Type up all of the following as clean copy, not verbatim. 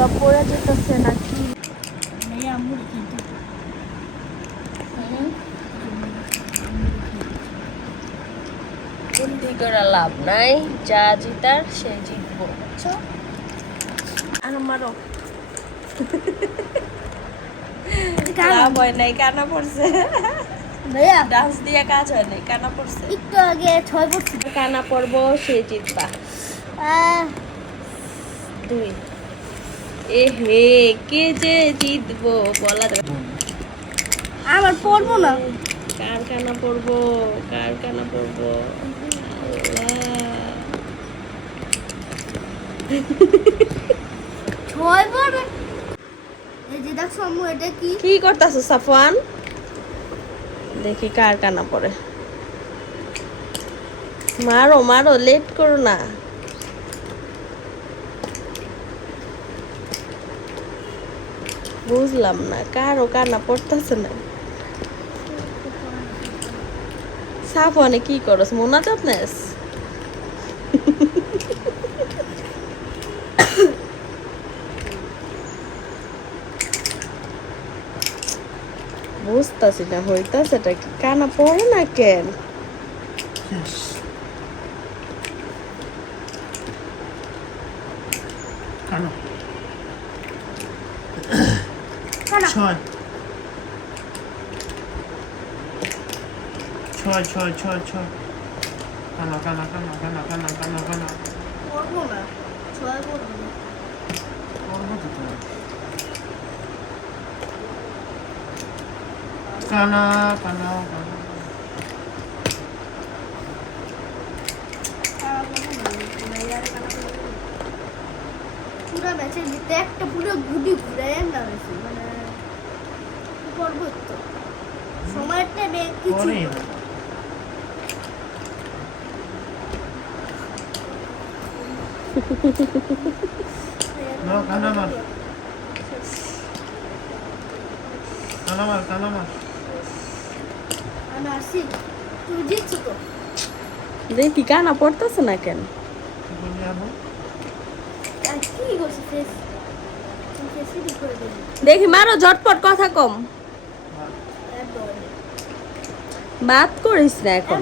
গুলা পড়ে যেতেছে নাকি? বুদ্ধি করে লাভ নাই, যা জিতার সে জিতবো, বুঝছো? আর মারো লাভ হয় নাই, কানা পড়ছে। ডান্স দিয়ে কাজ হয় নাই, কানা পড়ছে। একটু আগে 6 পড়ছি। কানা পড়বো, সে জিতবা। 2 এ হে, কে যে জিতবো বলা যাবে। আমার পড়বো না। কার কানা পড়বো, কার কানা পড়বো? ছয় পড়বে। এই যে দেখো আম্মু, এটা কি? কি করতাছো সাফওয়ান? দেখি কার কানা পড়ে। মারো মারো, লেট করো না। বুঝলাম না, কারো কানা পড়তেছে না। সাফওয়ানে কি করস, মোনাজাত নেস? বুঝতাছি না হইতাছেটা কি, কানা পড়ে না কেন? কানো ছয় ছয় ছয় ছয় ছয় কানা কানা কানা কানা কানা কানা কানা পড়বো না, ছয় পড়বো না। কানা কানা কানা পুরো ম্যাচে জিতে একটা পুরো গুডি ঘুরে না হয়েছে, মানে করবো তো সময়টা কিছু পরে না কানা মার কানা মার কানা মার আমি আসি, তুমি জিতছো তো। দেখি কানা পড়তেছে না কেন? বলি আবু আর কি করছে ফেস, ফেসে কি করে দিলি? দেখি মারো ঝটপট, কথা কম। একদম বাদ করিস না এখন।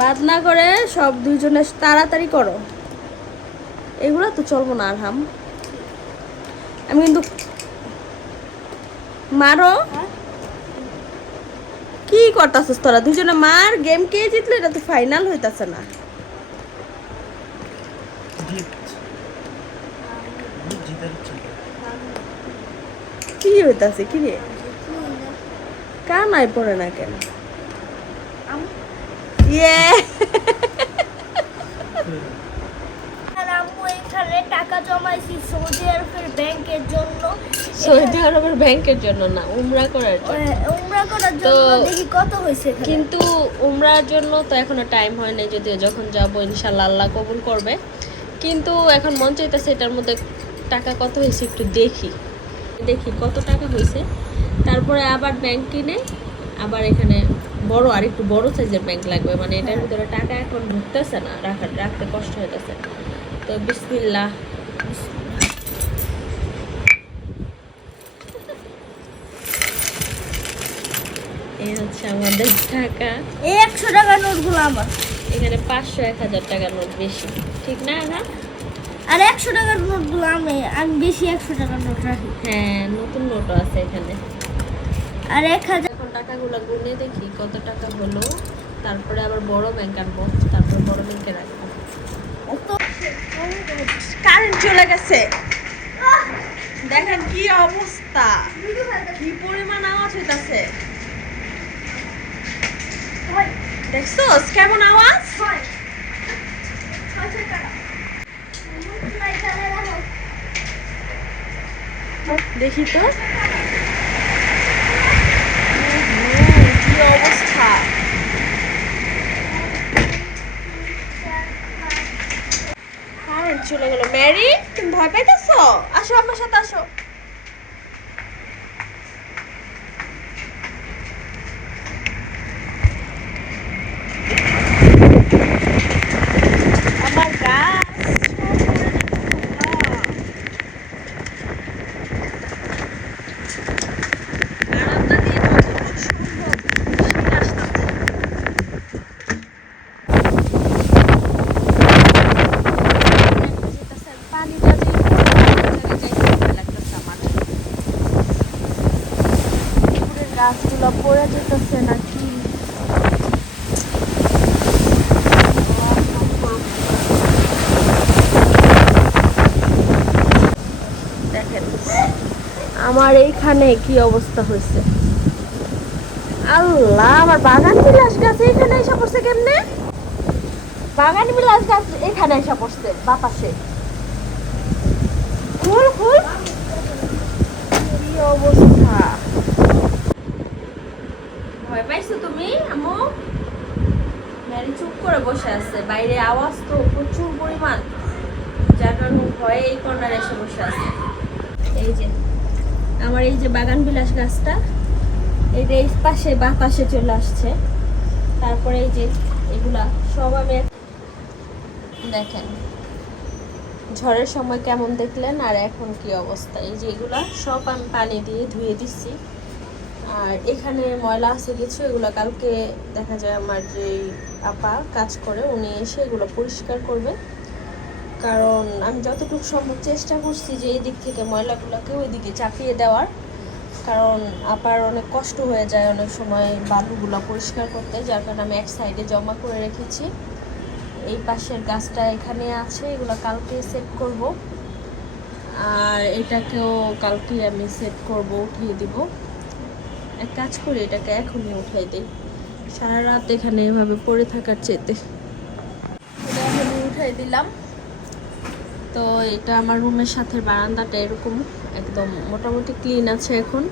বাদ না করে সব দুইজনে তাড়াতাড়ি করো। এগুলা তো চলবো না আরহাম। আমি কিন্তু মারো। কি করতাছিস তোরা দুইজনে? মার, গেম কে জিতলো এটা তো ফাইনাল হইতাছে না। জিত জিতার ইচ্ছা কি হইতাছে কি রে? কানাই পড়ে না কেন? ইয়ে আর আম্মু এখানে টাকা জমাইছি সৌদি আরবের ব্যাংকের জন্য। সৌদি আরবের ব্যাংকের জন্য না, উমরা করার জন্য। উমরা করার জন্য দেখি কত হয়েছে এখানে। কিন্তু উমরার জন্য তো এখনো টাইম হয় নাই, যদিও যখন যাব ইনশাআল্লাহ আল্লাহ কবুল করবে। কিন্তু এখন মন চাইতেছে এটার মধ্যে টাকা কত হয়েছে একটু দেখি দেখি কত টাকা হয়েছে। তারপরে আবার ব্যাংক কিনে আবার এখানে বড় আর একটু বড় সাইজের ব্যাংক লাগবে, মানে এটার ভিতরে টাকা এখন ঢুকতেছে না, রাখতে কষ্ট হইতেছে। তো বিসমিল্লাহ। এই হচ্ছে আমাদের টাকা। এই 100 টাকার নোটগুলো আমার। এখানে 500 1000 টাকার নোট বেশি, ঠিক না? না আর 100 টাকার নোটগুলো আমি বেশি 100 টাকার নোট রাখি। হ্যাঁ, নতুন নোটও আছে এখানে। আর 1000 এখন টাকাগুলো গুনে দেখি কত টাকা হলো, তারপরে আবার বড় ব্যাংক আনবো, তারপর বড় ব্যাংকে রাখবো। কারেন্ট চলে গেছে, দেখেন কি অবস্থা, কি পরিমাণ আওয়াজ হইতাছে। দেখছোস কেমন আওয়াজ? দেখি তো কি অবস্থা। কারেন্ট চলে গেল। ম্যারি, তুমি ভয় পাইতেছো? আসো আমার সাথে আসো। আমার গাছ এগুলো পড়ে যেতেছে নাকি। দেখেন আমার এইখানে কি অবস্থা হয়েছে। আল্লাহ, আমার বাগান বিলাস গাছ এখানে এসে পড়ছে কেমনে? বাগান বিলাস গাছ এখানে এসে পড়ছে বাতাসে। খুল খুল, কি অবস্থা। ভয় পাইছো তুমি আম্মু? ম্যারি চুপ করে বসে আছে, বাইরে আওয়াজ তো প্রচুর পরিমাণ, যার কারণে ভয়ে এই কর্নারে এসে বসে আছে। এই যে আমার এই যে বাগান বিলাস গাছটা, এই যে এই পাশে বাতাসে চলে আসছে। তারপরে এই যে এগুলা সব আমি দেখেন ঝড়ের সময় কেমন দেখলেন, আর এখন কি অবস্থা। এই যে এগুলা সব আমি পানি দিয়ে ধুয়ে দিচ্ছি। আর এখানে ময়লা আছে কিছু, এগুলো কালকে দেখা যায় আমার যে আপা কাজ করে উনি এসে এগুলো পরিষ্কার করবে। কারণ আমি যতটুকু সম্ভব চেষ্টা করছি যে এই দিক থেকে ময়লাগুলোকে ওই দিকে চাপিয়ে দেওয়ার, কারণ আপার অনেক কষ্ট হয়ে যায় অনেক সময় বালুগুলো পরিষ্কার করতে, যার কারণে আমি এক সাইডে জমা করে রেখেছি। এই পাশের গাছটা এখানে আছে, এগুলো কালকে সেট করব। আর এটাকেও কালকে আমি সেট করব, উঠিয়ে দিব। এক কাজ করি, এটাকে এখনই উঠাই দিই, সারা রাত এখানে এভাবে পড়ে থাকার চেতে। এটা এখনই উঠাই দিলাম। তো এটা আমার রুমের সাথে বারান্দাটা এরকম একদম মোটামুটি ক্লিন আছে এখন।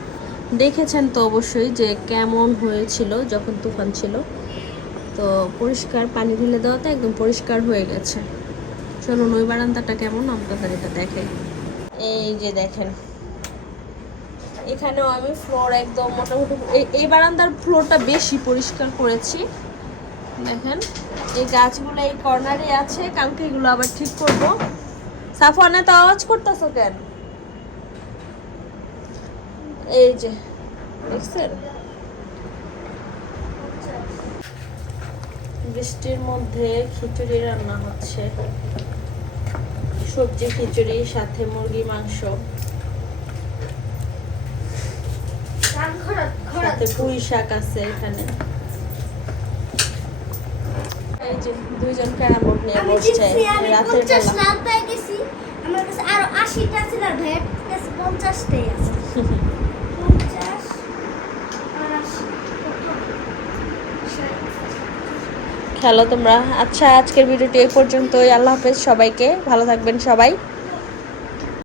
দেখেছেন তো অবশ্যই যে কেমন হয়েছিল যখন তুফান ছিল। তো পরিষ্কার পানি ঢেলে দেওয়াতে একদম পরিষ্কার হয়ে গেছে। চলুন ওই বারান্দাটা কেমন আপনাদের এটা দেখাই। এই যে দেখেন এখানেও আমি ফ্লোর একদম মোটামুটি এই বারান্দার ফ্লোরটা বেশি পরিষ্কার করেছি। দেখেন এই গাছগুলো এই কর্নারে আছে, কালকে এগুলো আবার ঠিক করব। সাফওয়ানে তো আওয়াজ করতেছো কেন? এই যে দেখছেন বৃষ্টির মধ্যে খিচুড়ি রান্না হচ্ছে, সবজি খিচুড়ি সাথে মুরগি মাংস, সাথে পুঁই শাক আছে এখানে। এই যে দুইজন ক্যারামবোর্ড নিয়ে বসছে রাতের বেলা। আমার কাছে আরো 80টা ছিল, ভেট কাছে 50টাই আছে। 50 আর 80 খেলো তোমরা। আচ্ছা আজকের ভিডিওটি এই পর্যন্তই। আল্লাহ হাফেজ সবাইকে, ভালো থাকবেন সবাই।